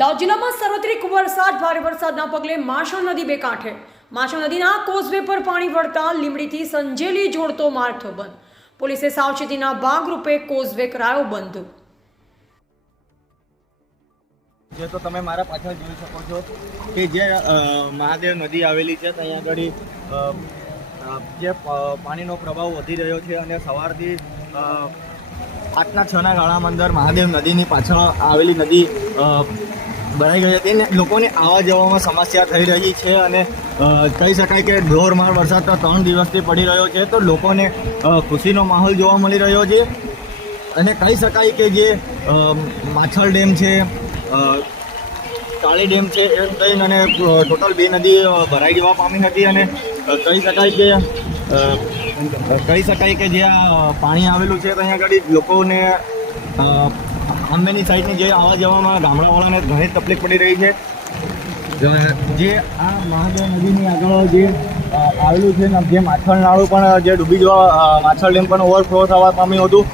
દાહોદ જિલ્લામાં સાર્વત્રિક વરસાદ, ભારે વરસાદના પગલે માછા નદી બે કાંઠે માછા નદીના કોઝવે પર પાણી વળતા લીમડીથી સંજેલી જોડતો માર્ગ થયો બંધ. પોલીસે સાવચેતીના ભાગરૂપે કોઝવે કરાયો બંધ. જે તો તમે મારા પાછળ જોઈ શકો છો કે જે મહાદેવ નદી આવેલી છે, ત્યાં આગળ જે પાણીનો પ્રભાવ વધી રહ્યો છે અને સવારથી આજના છના ગાળામાં અંદર મહાદેવ નદીની પાછળ આવેલી નદી ભરાઈ ગઈ હતી અને લોકોને આવવા જવામાં સમસ્યા થઈ રહી છે અને કહી શકાય કે ઢોરમાર વરસાદ તો ત્રણ દિવસથી પડી રહ્યો છે, તો લોકોને ખુશીનો માહોલ જોવા મળી રહ્યો છે. અને કહી શકાય કે જે માછલ ડેમ છે કાળી ડેમ છે, એમ થઈને અને ટોટલ બે નદી ભરાઈ જવા પામી હતી અને કહી શકાય કે કહી શકાય કે જે પાણી આવેલું છે ત્યાં આગળ લોકોને સામેની સાઈડની જે આવવા જવામાં ગામડાવાળાને ઘણી તકલીફ પડી રહી છે. જે આ મહાદેવ નદીની આગળ જે આવેલું છે જે માછળ નાળું પણ, જે ડૂબી જવા માછળ ડેમ પણ ઓવરફ્લો થવા પામ્યું હતું.